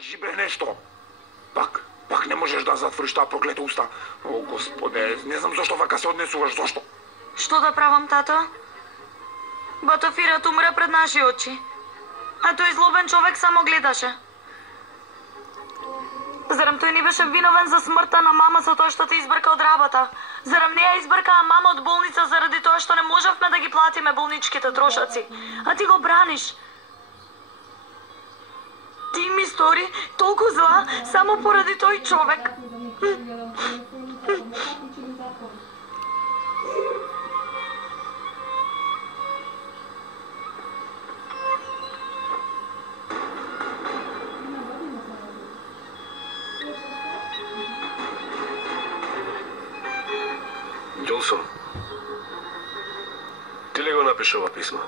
Кажи бе нешто. Пак не можеш да затвориш таа проклета уста. О, Господе, не знам зашто вака се однесуваш, зашто? Што да правам, тато? Батофират умре пред наши очи. А тој злобен човек само гледаше. Зарам тој не беше виновен за смртта на мама со тоа што те избрка од работа? Зарам не ја избркаа мама од болница заради тоа што не можевме да ги платиме болничките трошоци? А ти го браниш. Ти ми стори толку зла само поради тој човек. Џонсон, ти ли го напиша ова писмо?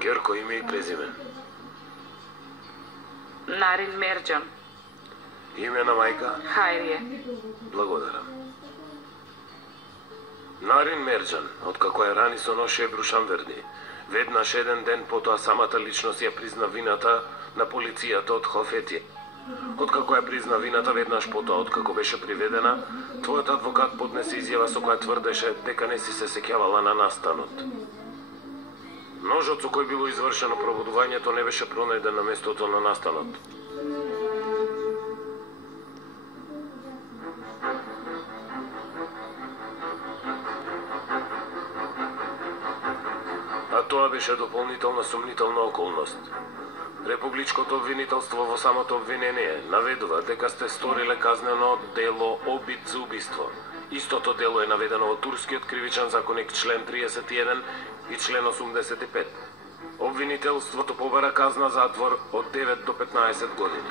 Герко, име и презиме. Нарин Мерџан. Име на мајка? Хајрие. Благодарам. Нарин Мерџан, откако ја рани со нож Ебру Шамверди, веднаш еден ден потоа самата личност ја призна вината на полицијата од Хофетија. Откако ја призна вината веднаш потоа, откако беше приведена, твојот адвокат поднесе изјава со која тврдеше дека не си се сеќавала на настанот. Ножот со кој било извршено пробудувањето не беше пронајден на местото на настанот. А тоа беше дополнителна сумнителна околност. Републичкото обвинителство во самото обвинение наведува дека сте сториле казнено дело обид за убиство. Истото дело е наведено во турскиот кривичен законник член 31 и член 85. Обвинителството побара казна затвор од 9 до 15 години.